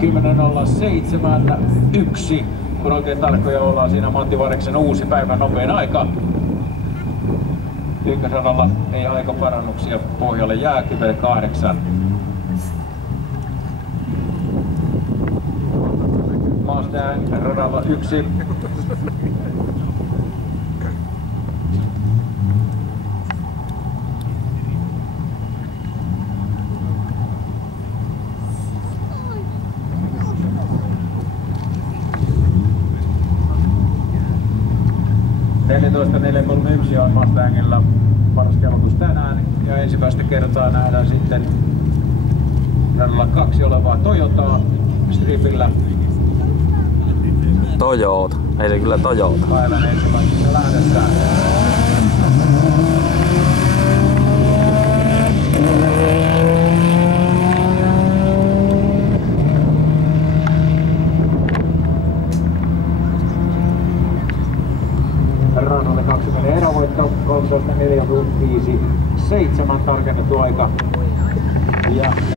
10.07.1. Kun oikein tarkkoja ollaan, siinä Matti Variksen uusi päivän nopein aika. Ykkösradalla ei aikaparannuksia, pohjalle jää 10.8. Mustang radalla 1. on Mustangilla paras kellotus tänään ja ensimmäistä kertaa nähdään sitten radalla 2 olevaa Toyotaa stripillä. Toyota, ei se kyllä Toyota. Päivän ensimmäisessä lähdössä. Radalle 20 erovoitto, 13.4.57 tarkennettu aika. Ja